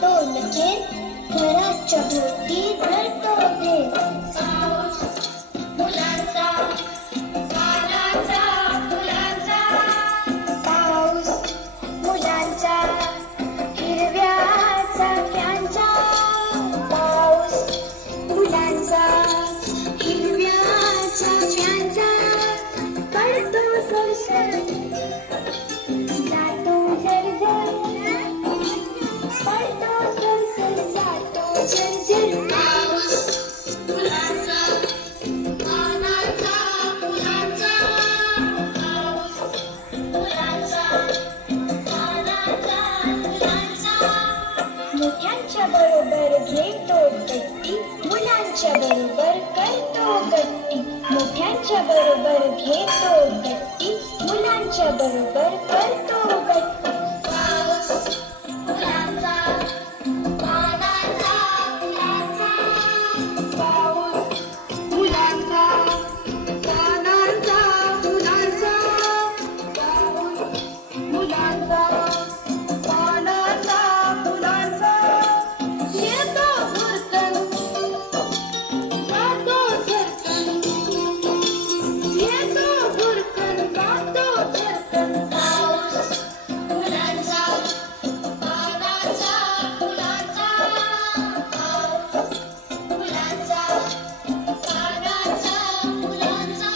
काढतो लखेर, घराच्या भोवती धरतो घेर. पाऊस फुलांचा, पानांचा फुलांचा, पाऊस मुलांचा हिरव्या चाफ्यांचा, पाऊस मुलांचा हिरव्या चाफ्यांचा. पडतो सरसर जातो झरझर, पडतो सरसर जातो झरझर. पाऊस फुलांचा, पानांचा फुलांचा, पाऊस फुलांचा, पानांचा फुलांचा. मोठ्यांच्या बरोबर घेतो गट्टी, मुलांच्या बरोबर करतो गट्टी. मोठ्यांच्या बरोबर घेतो गट्टी, मुलांच्या बरोबर करतो गट्टी. पाऊस फुलांचा, पानांचा फुलांचा, पाऊस मुलांचा, पानांचा फुलांचा, पाऊस मुलांचा, पानांचा फुलांचा. येतो भुरकन, जातो झरकन, येतो भुरकन, जातो झरकन. पाऊस फुलांचा, पानांचा फुलांचा, पाऊस फुलांचा, पानांचा फुलांचा.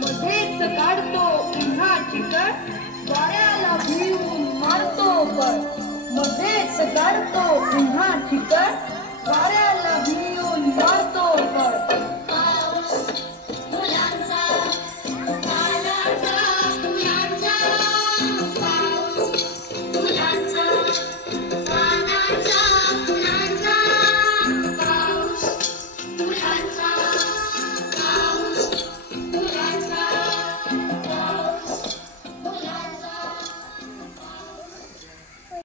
मध्येच काढतो उन्हाची कट, वाऱ्याला भिवून मारतो पळ. मध्येच काढतो